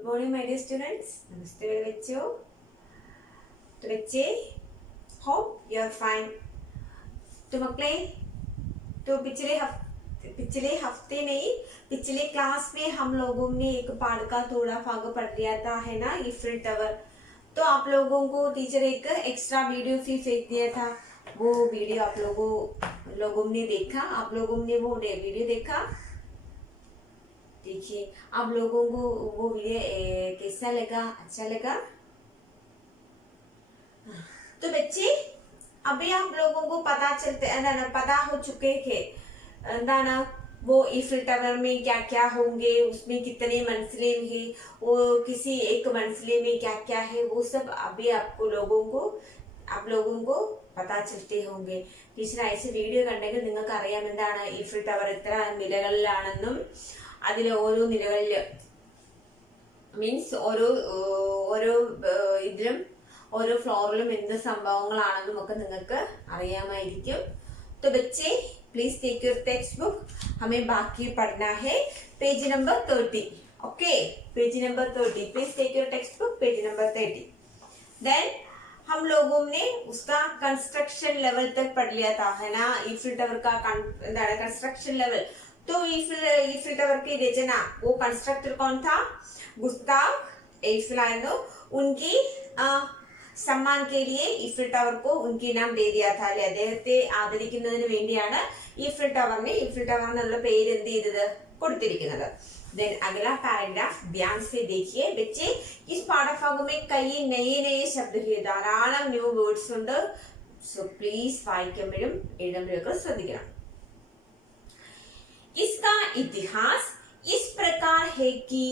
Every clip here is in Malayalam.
Good morning, my dear students. Namaste, bachcho. तो बच्चे hope you are fine. तो मक्कले तो पिछले हफ्ते नहीं पिछले क्लास में हम लोगों ने एक पाठ का थोड़ा भाग पढ़ लिया था, है ना, ईफिल टावर। तो आप लोगों को टीचर एक एक्स्ट्रा वीडियो भी फेंक दिया था। वो वीडियो आप लोगों ने देखा? आप लोगों ने वो वीडियो देखा? देखिए, आप लोगों को वो वीडियो कैसा लगा? अच्छा लगा? तो बच्चे अभी आप लोगों को पता हो चुके थे ना वो ईफिल टावर में क्या क्या होंगे, उसमें कितने मंजिलें हैं, वो किसी एक मंजिले में क्या क्या है, वो सब अभी आप लोगों को पता चलते होंगे। ടീച്ചർ അയച്ച വീഡിയോ കണ്ടെങ്കിൽ നിങ്ങൾക്ക് അറിയാം എന്താണ് ഈഫിൽ ടവർ എത്ര നിലകളിലാണെന്നും അതിൽ ഓരോ നിലകളിൽ മീൻസ് ഓരോ ഇതിലും ഓരോ ഫ്ലോറിലും എന്ത് സംഭവങ്ങളാണെന്നും ഒക്കെ നിങ്ങൾക്ക് അറിയാമായിരിക്കും। तो बच्चे please take your textbook, हमें बाकी पढ़ना है page number 30। Okay, page number 30, please take your textbook, page number 30। Then हम लोगों ने उसका कंस्ट्रक्शन लेवल तक पढ़ लिया था, है ना, ईफिल टावर का कंस्ट्रक्शन लेवल। तो ईफिल टावर की रचना वो कंस्ट्रक्टर कौन था? गुस्ताव एफिल आയിരുന്നു। उनकी सम्मान के लिए ഈഫിൽ ടവർ को उनके नाम दे दिया था അല്ലേ? അദ്ദേഹത്തെ ആദരിക്കുന്നതിന് വേണ്ടിയാണ് ഈഫിൽ ടവറിനുള്ള പേര് എന്ത് ചെയ്തത്? കൊടുത്തിരിക്കുന്നത്। देन अगला पैराग्राफ ध्यान से देखिए बच्चे। इस पाठभाग में कई नए शब्द है, धाराളം ന്യൂ വേർഡ്സ് ഉണ്ട്। सो प्लीज വായിക്കുമ്പോഴും എഴുതുമ്പോഴൊക്കെ ശ്രദ്ധിക്കണം। इसका इतिहास इस प्रकार है कि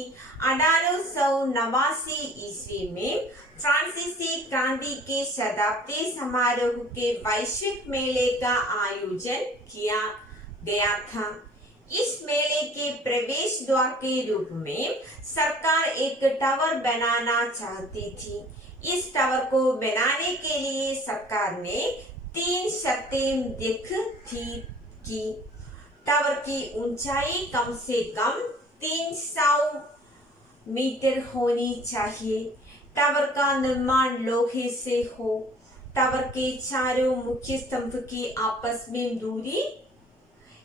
1889 ईस्वी में फ्रांसीसी क्रांति के शताब्दी समारोह के वैश्विक मेले का आयोजन किया गया था। इस मेले के प्रवेश द्वार के रूप में सरकार एक टावर बनाना चाहती थी। इस टावर को बनाने के लिए सरकार ने 3 शर्तें लिखी थी। टावर की ऊंचाई कम से कम 300 मीटर होनी चाहिए। टावर का निर्माण लोहे से हो। टावर के चारों मुख्य स्तंभ की आपस में दूरी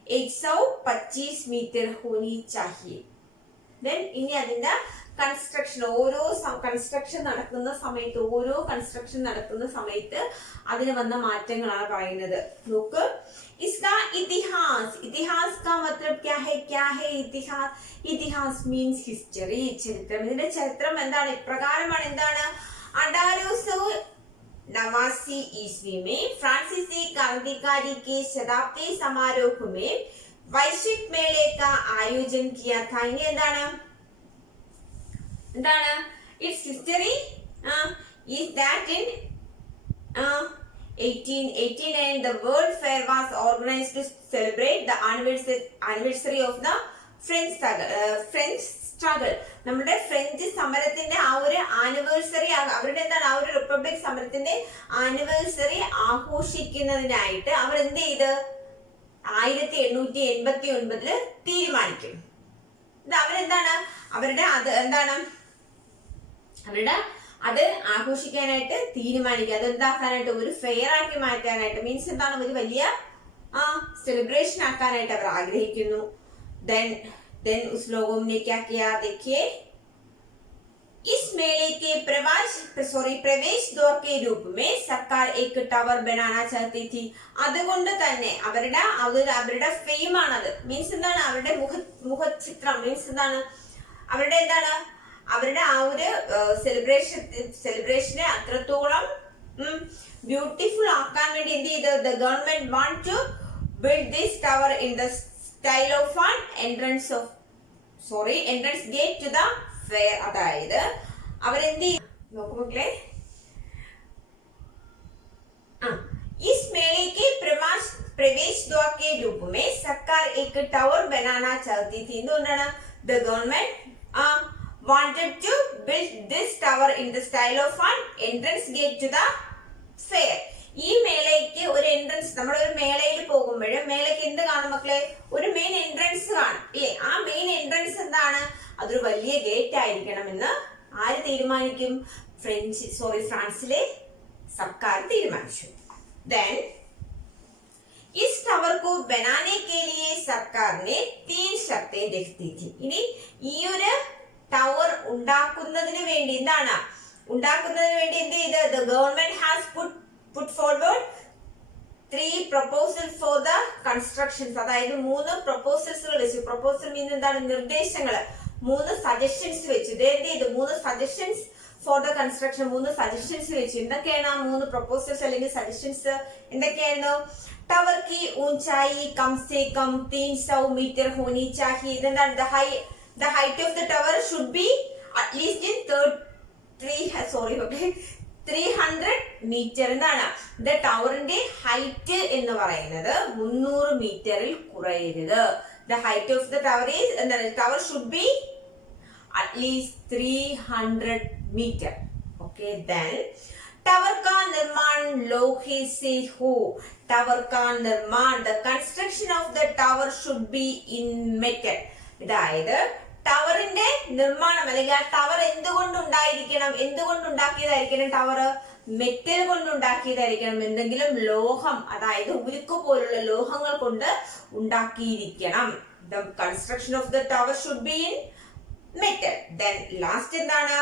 125 मीटर होनी चाहिए। देन ഇനി അതിന്റെ കൺസ്ട്രക്ഷൻ ഓരോ കൺസ്ട്രക്ഷൻ നടത്തുന്ന സമയത്ത് അതിന് വന്ന മാറ്റങ്ങളാണ് പറയുന്നത്। നോക്ക്, इसका इतिहास का मतलब क्या है इतिहास मीन्स हिस्टरी, ചരിത്രം। ഇതിന്റെ ചരിത്രം എന്താണ്? ഇപ്രകാരമാണ്। എന്താണ്? 1889 ईस्वी में फ्रांसीसी क्रांतिकारी के शताब्दी समारोह में वैश्विक मेले का आयोजन किया था। इനി എന്താണ്? Its history is that in 1889 the World Fair was organized to celebrate the anniversary of the French struggle. നമ്മുടെ ഫ്രഞ്ച് സമരത്തിന്റെ ആ ഒരു ആനിവേഴ്സറി, അവരുടെ എന്താണ് ആ ഒരു റിപ്പബ്ലിക് സമരത്തിന്റെ ആനിവേഴ്സറി ആഘോഷിക്കുന്നതിനായിട്ട് അവർ എന്ത് ചെയ്ത് 1889 തീരുമാനിക്കും. അവരെന്താണ് അവരുടെ അത് ആഘോഷിക്കാനായിട്ട് തീരുമാനിക്കുക, അത് എന്താക്കാനായിട്ട്, ഒരു ഫെയർ ആക്കി മാറ്റാനായിട്ട്, മീൻസ് എന്താണ്, ഒരു വലിയ സെലിബ്രേഷൻ ആക്കാനായിട്ട് അവർ ആഗ്രഹിക്കുന്നു। देन उस लोगों ने क्या किया? देखिए, इस मेले के प्रवेश द्वार के रूप में सरकार एक टावर बनाना चाहती थी। അതുകൊണ്ട് തന്നെ അവരുടെ ഫെയിം ആണത്, മീൻസ് എന്താണ്, അവരുടെ മുഖചിത്രം, മീൻസ് എന്താണ്, അവരുടെ ആ ഒരു സെലിബ്രേഷനെ അത്രത്തോളം ബ്യൂട്ടിഫുൾ ആക്കാൻ വേണ്ടി എന്ത് ചെയ്തു? The government want to build this tower in the style of an entrance gate to the fair. അതായത് അവരെന്ത് ചെയ്യും? നോക്കുമക്കളെ, इस मेले के प्रवेश द्वार के रूप में सरकार एक टावर बनाना चाहती थी। എന്തുകൊണ്ടാണ്? the government wanted to build this tower in the style of an entrance gate to the fair. ഈ മേളയ്ക്ക് ഒരു എൻട്രൻസ്, നമ്മൾ ഒരു മേളയിൽ പോകുമ്പോൾ മേളയ്ക്ക് എന്ത് കാണും മക്കളെ? ഒരു മെയിൻ എൻട്രൻസ് കാണും ഇല്ലേ? ആ മെയിൻ എൻട്രൻസ് എന്താണ്? അതൊരു വലിയ ഗേറ്റ് ആയിരിക്കണമെന്ന് ആര് തീരുമാനിക്കും? ഫ്രാൻസിലെ സർക്കാർ തീരുമാനിച്ചു. Then इस टावर को बनाने के लिए सरकार ने 3 शर्तें रखी थी. ഇനി ഈ ഒരു ടവർ ഉണ്ടാക്കുന്നതിന് വേണ്ടി എന്താണ്? ഉണ്ടാക്കുന്നതിന് വേണ്ടി എന്ത് ചെയ്ത്? The government has put forward 3 proposals for the constructions. അതായത് 3 പ്രൊപ്പോസൽസുകൾ വെച്ചു. പ്രൊപ്പോസൽ മീൻസ് എന്താണ്? നിർദ്ദേശങ്ങൾ, 3 സജഷൻസ് വെച്ചു. ഇത് എന്ത് ചെയ്തു? 3 suggestions for the construction, 3 suggestions വെച്ചു. എന്തൊക്കെയാണ് ആ 3 പ്രൊപ്പോസൽസ് അല്ലെങ്കിൽ സജഷൻസ്? എന്തൊക്കെയായിരുന്നു? ടവർ की ऊंचाई कम से कम 300 मीटर होनी चाहिए. ഇതെന്താണ്? the height of the tower should be at least in 300 meter. എന്താണ്? the ടവറിന്റെ ഹൈറ്റ് എന്ന് പറയുന്നത് 300 മീറ്ററിൽ കുറയരുത്. the height of the tower is എന്താണ്? tower should be at least 300 meter. Okay, then tower का निर्माण लोहे से हो. टावर का निर्माण, the construction of the tower should be in metal. അതായത് ടവറിന്റെ നിർമ്മാണം അല്ലെങ്കിൽ ആ ടവർ എന്തുകൊണ്ടുണ്ടാക്കിയതായിരിക്കണം? ടവർ മെറ്റൽ കൊണ്ടുണ്ടാക്കിയതായിരിക്കണം. എന്തെങ്കിലും ലോഹം, അതായത് ഉരുക്ക് പോലുള്ള ലോഹങ്ങൾ കൊണ്ട് ഉണ്ടാക്കിയിരിക്കണം. The construction of the tower should be in metal. Then last എന്താണ്?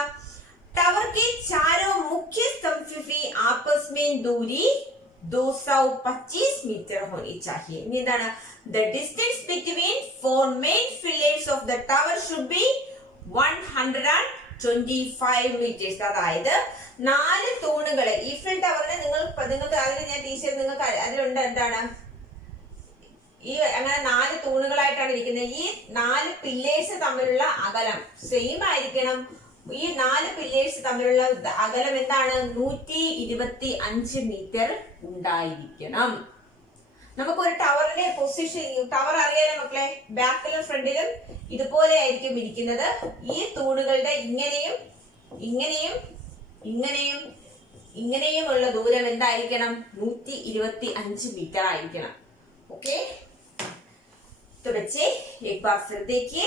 टावर के चारों मुख्य स्तंभ की आपस में दूरी 225 मीटर होनी चाहिए. എന്താണ്? The distance between 4 main pillars of the tower should be 125 meters. അതായത് 4 തൂണുകൾ ഈഫൽ ടവറിനെ നിങ്ങൾക്ക് അതിന് ഞാൻ ടീച്ചർ നിങ്ങൾക്ക് അതിലുണ്ട് എന്താണ്? ഈ അങ്ങനെ 4 തൂണുകളായിട്ടാണ് ഇരിക്കുന്നത്. ഈ 4 പില്ലേഴ്സ് തമ്മിലുള്ള അകലം സെയിം ആയിരിക്കണം. ഈ 4 പില്ലേഴ്സ് തമ്മിലുള്ള അകലം എന്താണ്? 125 മീറ്റർ ഉണ്ടായിരിക്കണം. നമുക്കൊരു ടവറിന്റെ പൊസിഷൻ, ടവർ അറിയാലോ മക്കളെ, ബാക്കിലും ഫ്രണ്ടിലും ഇതുപോലെ ആയിരിക്കും ഇരിക്കുന്നത്. ഈ തൂണുകളുടെ ഇങ്ങനെയും ഇങ്ങനെയും ഇങ്ങനെയും ഇങ്ങനെയും ഉള്ള ദൂരം എന്തായിരിക്കണം? 125 मीटर ആയിരിക്കണം. ओके, तो बच्चे एक बार फिर देखिए,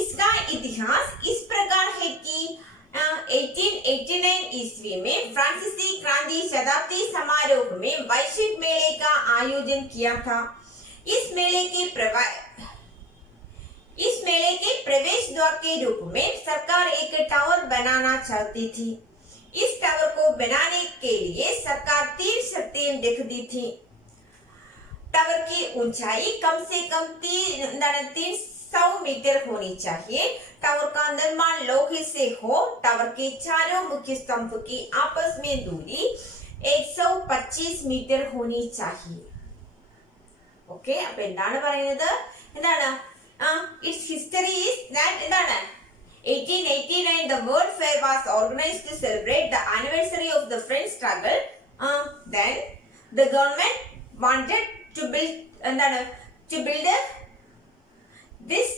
इसका इतिहास इस प्रकार है कि 1889 ईस्वी में फ्रांसीसी क्रांति शताब्दी समारोह में वैश्विक मेले का आयोजन किया था. इस मेले के प्रवेश द्वार के रूप में सरकार एक टावर बनाना चाहती थी. इस टावर को बनाने के लिए सरकार 3 शर्तें रख दी थी. टावर की ऊंचाई कम से कम 300 मीटर होनी चाहिए. टावर का निर्माण लोहे से हो. टावर के चारों मुख्य स्तंभ की आपस में दूरी 125 मीटर होनी चाहिए. ഓക്കെ, അപ്പൊ എന്താണ് പറയുന്നത്? എന്താണ്? its history is that എന്താണ്? 1889 the World Fair was organized to celebrate the anniversary of the French struggle. Then the government wanted to build this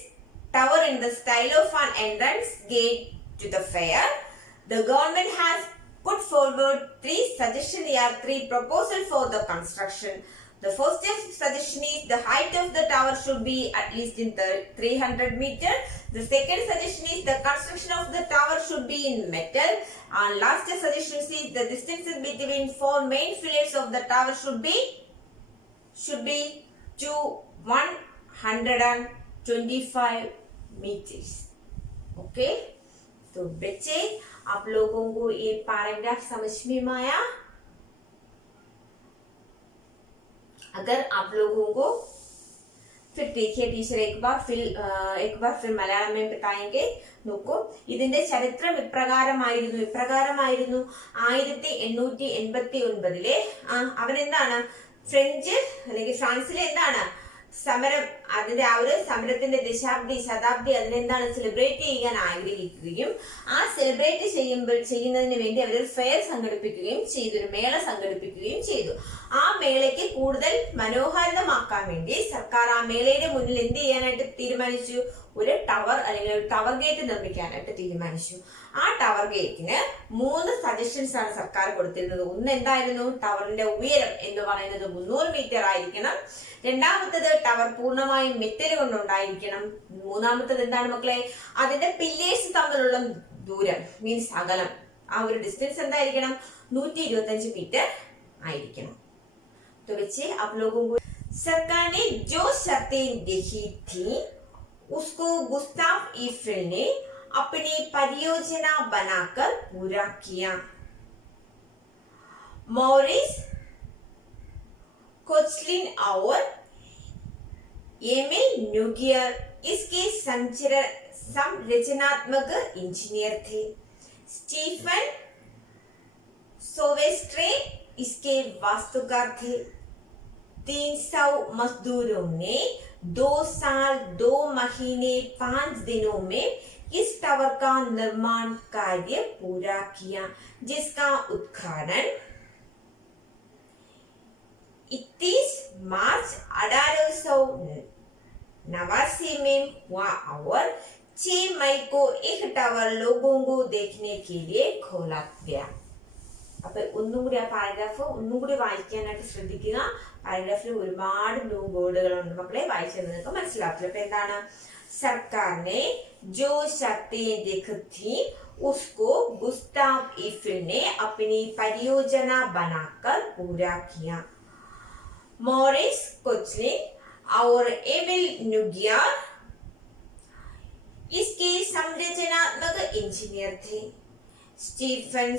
tower in the style of an entrance gate to the fair. The government has put forward 3 suggestions or 3 proposals for the construction. The first suggestion is the height of the tower should be at least in 300 meter. The second suggestion is the construction of the tower should be in metal. And last suggestion is the distance between 4 main pillars of the tower should be to 125 meters. Okay, तो बच्चे आप लोगों को ये पैराग्राफ समझ में आया? अगर आप लोगों को फिर देखिए टीचर एक बार फिर മലയാളം में बताएंगे. നോക്കൂ, ഇതിന്റെ ചരിത്രം ഇപ്രകാരമായിരുന്നു. 1889 അവരെന്താണ്? ഫ്രഞ്ച് അല്ലെങ്കിൽ ഫ്രാൻസിലെ എന്താണ് സമരം, അതിന്റെ ആ ഒരു സമരത്തിന്റെ ശതാബ്ദി അതിനെന്താണ് സെലിബ്രേറ്റ് ചെയ്യാൻ ആഗ്രഹിക്കുകയും ആ സെലിബ്രേറ്റ് ചെയ്യുന്നതിന് വേണ്ടി അവർ ഫെയർ സംഘടിപ്പിക്കുകയും ചെയ്തു, ഒരു മേള സംഘടിപ്പിക്കുകയും ചെയ്തു. ആ മേളയ്ക്ക് കൂടുതൽ മനോഹാരിതമാക്കാൻ വേണ്ടി സർക്കാർ ആ മേളയുടെ മുന്നിൽ എന്ത് ചെയ്യാനായിട്ട് തീരുമാനിച്ചു? ഒരു ടവർ അല്ലെങ്കിൽ ഒരു ടവർ ഗേറ്റ് നിർമ്മിക്കാനായിട്ട് തീരുമാനിച്ചു. ആ ടവർ ഗേറ്റിന് 3 സജഷൻസ് ആണ് സർക്കാർ കൊടുത്തിരുന്നത്. ഒന്ന് എന്തായിരുന്നു? ടവറിന്റെ ഉയരം എന്ന് പറയുന്നത് 300 മീറ്റർ ആയിരിക്കണം. രണ്ടാമത്തത് ടവർ പൂർണ്ണമായും മെറ്റൽ കൊണ്ടുണ്ടായിരിക്കണം. മൂന്നാമത്തത് എന്താണ് മക്കളെ? അതിന്റെ പില്ലേഴ്സ് തമ്മിലുള്ള ദൂരം മീൻസ് അകലം, ആ ഒരു ഡിസ്റ്റൻസ് എന്തായിരിക്കണം? 125 मीटर आയിരിക്കണം. तो बच्चे आप लोगों को सरकार ने जो शर्तें देखी थी उसको गुस्ताव ईफिल ने अपनी परियोजना बनाकर पूरा किया. मॉरिस कोचलिन और एमिल न्यूगियर इसके संरचनात्मक इंजीनियर थे. स्टीफन सोवेस्ट्रे इसके वास्तुकार थे. 300 मजदूरों ने 2 साल 2 महीने 5 दिनों में इस टावर का निर्माण कार्य पूरा किया, जिसका उद्घाटन 31 मार्च 1889 में हुआ और 6 मई को एक टावर लोगों को देखने के लिए खोला गया. അപ്പൊ ഒന്നും കൂടി ആ പാരഗ്രാഫ് ഒന്നും കൂടി വായിക്കാനായിട്ട് ശ്രദ്ധിക്കുക. പാരഗ്രാഫിൽ ഒരുപാട് ബ്ലൂ ബോർഡുകളുണ്ട് മക്കളെ, വായിച്ചാൽ നിങ്ങൾക്ക് മനസ്സിലാക്കില്ല. അപ്പൊ എന്താണ്? സർക്കാരിനെ जो शर्तें देखी थी उसको गुस्ताव ईफिल ने अपनी परियोजना बनाकर पूरा किया. मॉरिस कोचलिन और एमिल न्यूगियर इसके संरचनात्मक इंजीनियर थे. स्टीफन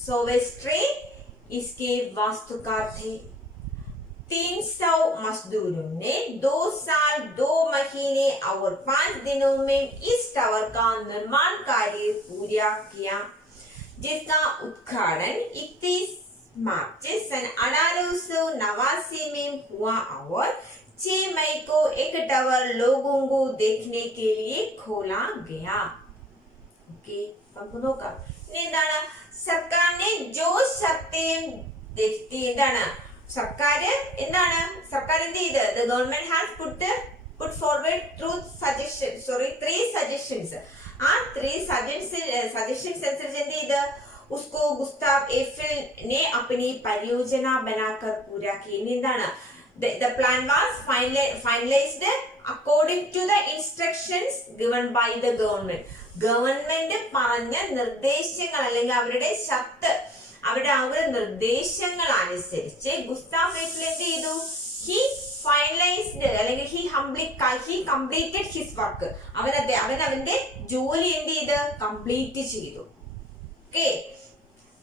सोवेस्ट्रे इसके वास्तुकार थे. 300 मजदूरों ने 2 साल 2 महीने और 5 दिनों में इस टावर का निर्माण कार्य पूरा किया, जिसका उद्घाटन 31 मार्च सन 1889 में हुआ और 6 मई को एक टावर लोगों को देखने के लिए खोला गया. ओके, पंक्तियों का എന്താണ്? സർക്കാരിനെ ജോ ശർത്തേം देखती എന്താണ്? സർക്കാർ എന്താണ്? സർക്കാർ എന്ത് ചെയ്ത്? The government has put forward three suggestions. ആ 3 suggestions അനുസരിച്ച് എന്ത് ചെയ്ത്? उसको गुस्ताव एफिल ने अपनी परियोजना बनाकर पूरा किया. ഇനി എന്താണ്? The plan was finalized according to the instructions given by the government. Government പറഞ്ഞ നിർദ്ദേശങ്ങൾ അല്ലെങ്കിൽ അവരുടെ അവരുടെ ആ ഒരു നിർദ്ദേശങ്ങൾ അനുസരിച്ച് ഗുസ്താവ് എയ്ഫിൽ എന്ത് ചെയ്തു? ഹി ഫൈനലൈസ്ഡ് അല്ലെങ്കിൽ ഹി കംപ്ലീറ്റഡ് ഹിസ് വർക്ക്. അവൻ അവന്റെ ജോലി എന്ത് ചെയ്ത്? കംപ്ലീറ്റ് ചെയ്തു. ഓക്കെ,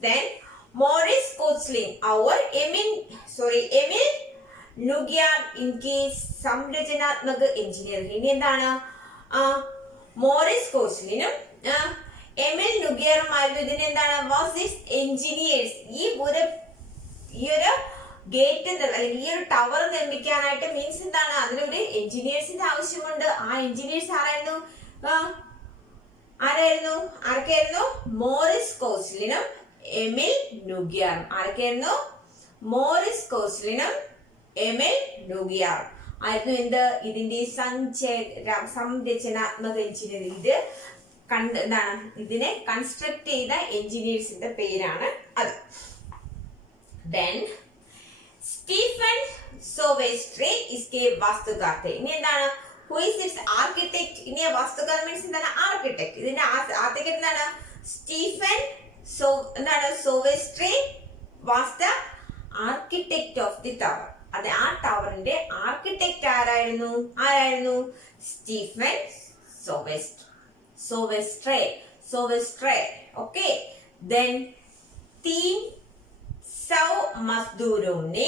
then मॉरिस कोचलिन और एमिल न्यूगियर इनके संरचनात्मक इंजीनियर. ഇനി എന്താണ്? മോറിസ് കോച്ച്ലിനും എമിൽ ന്യൂഗിയറുമായിരുന്നു ഇതിന് എന്താണ്? Was this engineers. ഈ ഒരു ഗേറ്റ് അല്ലെങ്കിൽ ഈ ഒരു ടവർ നിർമ്മിക്കാനായിട്ട് മീൻസ് എന്താണ്? അതിനൊരു എഞ്ചിനീയേഴ്സിന്റെ ആവശ്യമുണ്ട്. ആ എഞ്ചിനീയേഴ്സ് ആരൊക്കെയായിരുന്നു? മോറിസ് കോച്ച്ലിനും എമിൽ ന്യൂഗിയറും. ആരൊക്കെയായിരുന്നു? മോറിസ് കോച്ച്ലിനും എമിൽ ന്യൂഗിയർ ആയിരുന്നു എന്ത്? ഇതിന്റെ സംരചനാത്മക എഞ്ചിനീയറിംഗ്. ഇത് എന്താണ്? ഇതിനെ കൺസ്ട്രക്ട് ചെയ്ത എഞ്ചിനീയേഴ്സിന്റെ പേരാണ് അത്. Then Stephen Souvestre इसके वास्तुकार थे. ഇനി എന്താണ്? Who is its architect? ഇനി വാസ്തുകാർ മീൻസ് എന്താണ്? ആർക്കിടെക്ട്. ഇതിന്റെ ആദ്യത്തെ എന്താണ്? Stephen Sauvestre was the architect of the tower. അതെ, ആ ടവറിന്റെ ആർക്കിടെക്ട് ആരായിരുന്നു? Stephen Sauvestre. ओके, देन 300 मजदूरों ने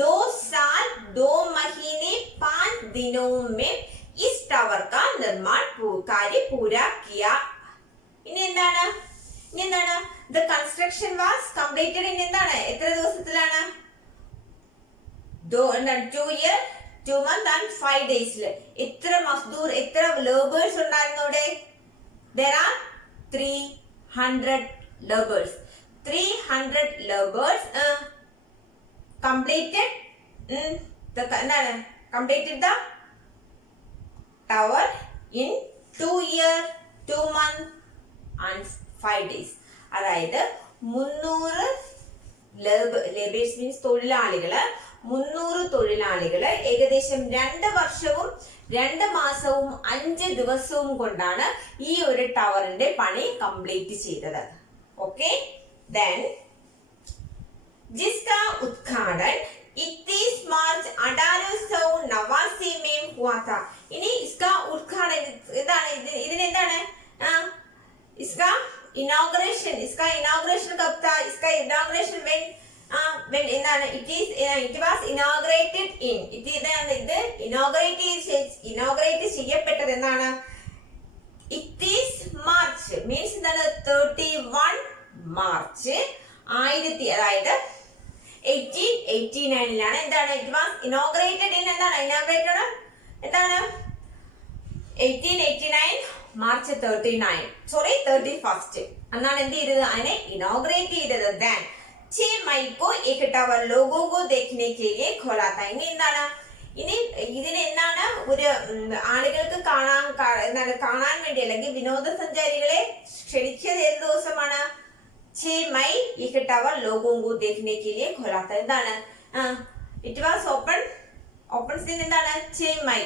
2 साल 2 महीने 5 दिनों में इस टावर का निर्माण कार्य पूरा किया. ഇനി എന്താണ്? The construction was completed in എന്താണ്? എത്ര ദിവസത്തിലാണ്? 2 months and 5 days. എത്ര മസ്ദൂർ, എത്ര ലേബേഴ്സ് ഉണ്ടായിരുന്നു അവിടെ? There are 300 laborers. 300 laborers completed the tower in 2 year 2 month and 5 days. അതായത് 300 ലേബേഴ്സ് മീൻസ് തൊഴിലാളികള് 300 തൊഴിലാളികള് ഏകദേശം 2 വർഷവും 2 മാസവും 5 ദിവസവും കൊണ്ടാണ് ഈ ഒരു ടവറിന്റെ പണി കംപ്ലീറ്റ് ചെയ്തത്. ഓക്കെ, then जिसका उद्घाटन 31 मार्च 1889 में हुआ था. इनी इसका उद्घाटन इधर इसका इनॉग्रेशन कब था? इसका inauguration when it was inaugurated in inaugurate ചെയ്യപ്പെട്ടത് എന്നാണ് 31 മാർച്ച് മീൻസ് എന്താണ് 31 മാർച്ച് അതായത് 1889 എന്താണ് ഇറ്റ് വാസ് ഇനോഗ്രേറ്റഡ് ഇൻ എന്താണ് 1889 മാർച്ച് 31 എന്നാണ് എന്ത് ചെയ്തത്? അതിനെ ഇനോഗ്രേറ്റ് ചെയ്തത്. then 6 मई को एक टावर लोगों को देखने के लिए खोला था. ഇനി എന്താണ് ഇതിന് എന്താണ് ഒരു ആളുകൾക്ക് കാണാൻ വേണ്ടി അല്ലെങ്കിൽ വിനോദസഞ്ചാരികളെ ക്ഷണിച്ചത് ഏത് ദിവസമാണ്? 6 मई एक टावर लोगों को देखने के लिए खोला था. എന്താണ് ഇറ്റ് വാസ് ഓപ്പൺ എന്താണ് 6 मई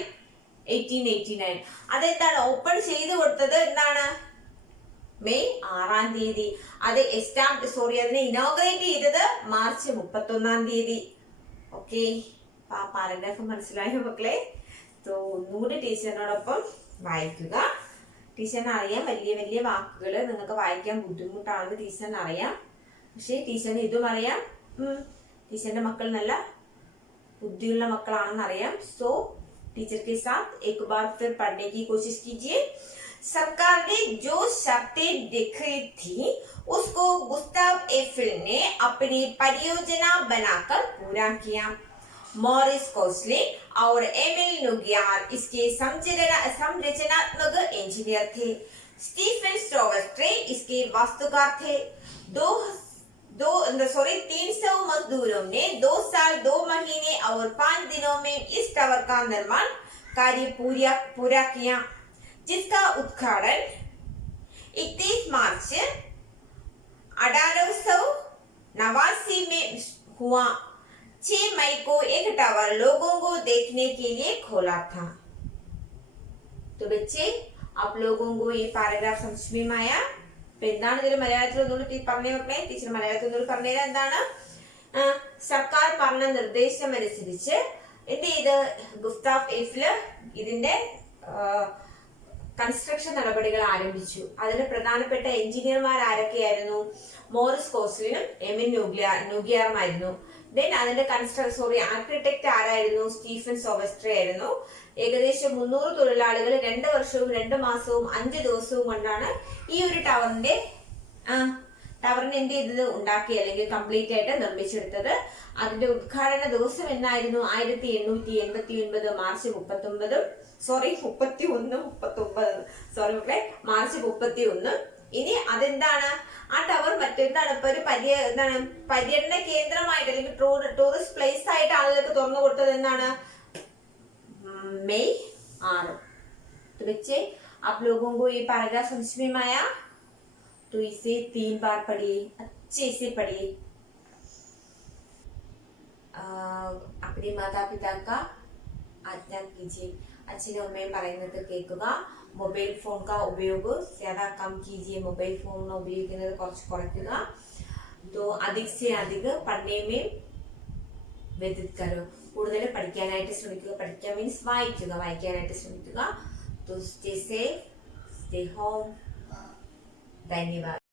1889. അതെന്താണ് ഓപ്പൺ ചെയ്തു കൊടുത്തത്? എന്താണ് മെയ് 6-ാം തീയതി. അത് അതിനെ ഇനോഗ്രേറ്റ് ചെയ്തത് മാർച്ച് 31-ാം തീയതി. ഓക്കെ, ആ പാരഗ്രാഫ് മനസ്സിലായോ മക്കളെ? ഒന്നുകൂടി ടീച്ചറിനോടൊപ്പം വായിക്കുക. ടീച്ചറിന് അറിയാം വലിയ വലിയ വാക്കുകൾ നിങ്ങൾക്ക് വായിക്കാൻ ബുദ്ധിമുട്ടാണെന്ന് ടീച്ചറിന് അറിയാം. പക്ഷെ ടീച്ചറിന് ഇതും അറിയാം ടീച്ചറിന്റെ മക്കൾ നല്ല ബുദ്ധിയുള്ള മക്കളാണെന്ന് അറിയാം. സോ टीचर के साथ एक बार फिर पढ़ने की कोशिश कीजिए. सरकार ने जो शर्तें देखी थी उसको गुस्ताव एफिल ने अपनी परियोजना बनाकर पूरा किया. मॉरिस कोस्ले और एमिल नुगियार इसके संरचनात्मक इंजीनियर थे. स्टीफन स्टोवेस्ट्रे इसके वास्तुकार थे. 300 मजदूरों ने 2 साल 2 महीने और 5 दिनों में इस टावर का निर्माण कार्य पूरा किया, जिसका उद्घाटन 31 मार्च 1889 में हुआ. 6 मई को एक टावर लोगों को देखने के लिए खोला था. तो बच्चे आप लोगों को ये पैराग्राफ समझ में आया? എന്താണ് ഇതിൽ മലയാളത്തിൽ ഒന്നുകൂടി പറഞ്ഞു മക്കളെ? ടീച്ചർ മലയാളത്തിൽ ഒന്നുകൂടി പറഞ്ഞുതരാം. എന്താണ് സർക്കാർ പറഞ്ഞ നിർദ്ദേശം അനുസരിച്ച് എന്ത് ചെയ്ത് ഗുസ്താഫ് എഫില് ഇതിന്റെ കൺസ്ട്രക്ഷൻ നടപടികൾ ആരംഭിച്ചു. അതിന് പ്രധാനപ്പെട്ട എഞ്ചിനീയർമാർ ആരൊക്കെയായിരുന്നു? മോറിസ് കോസ്ലിനും എമിൻ ന്യൂഗിയാറുമായിരുന്നു. ദെൻ അതിന്റെ ആർക്കിടെക്ട് ആരായിരുന്നു? സ്റ്റീഫൻ സോവസ്ട്രെ ആയിരുന്നു. ഏകദേശം 300 തൊഴിലാളികൾ 2 വർഷവും 2 മാസവും 5 ദിവസവും കൊണ്ടാണ് ഈ ഒരു ടവറിനെ എന്ത് ചെയ്തത്? ഉണ്ടാക്കി അല്ലെങ്കിൽ കംപ്ലീറ്റ് ആയിട്ട് നിർമ്മിച്ചെടുത്തത്. അതിന്റെ ഉദ്ഘാടന ദിവസം എന്നായിരുന്നു? 1889 മാർച്ച് 31 മാർച്ച് 31. ഇനി അതെന്താണ്? ആ ടവർ മറ്റെന്താണ് ഇപ്പൊ ഒരു പര്യടന കേന്ദ്രമായിട്ട് അല്ലെങ്കിൽ ടൂറിസ്റ്റ് പ്ലേസ് ആയിട്ട് ആളുകൾക്ക് തുറന്നു കൊടുത്തത് എന്നാണ്? मई 6. तो बच्चे आप लोगों को ये पैराग्राफ समझ में आया? तो इसे 3 बार पढ़िए, अच्छे से पढ़िए. अपने माता पिता का आज्ञा कीजिए. അച്ഛനും അമ്മയും പറയുന്നത് കേൾക്കുക. മൊബൈൽ ഫോൺ का उपयोग ज्यादा कम कीजिए. മൊബൈൽ ഫോൺ ഉപയോഗിക്കുന്നത് കുറച്ച് കുറയ്ക്കുക. तो अधिक से अधिक पढ़ने में व्यतीत करो. കൂടുതൽ പഠിക്കാനായിട്ട് ശ്രമിക്കുക. പഠിക്കാൻ മീൻസ് വായിക്കാനായിട്ട് ശ്രമിക്കുക. तो stay safe, stay home. धन्यवाद.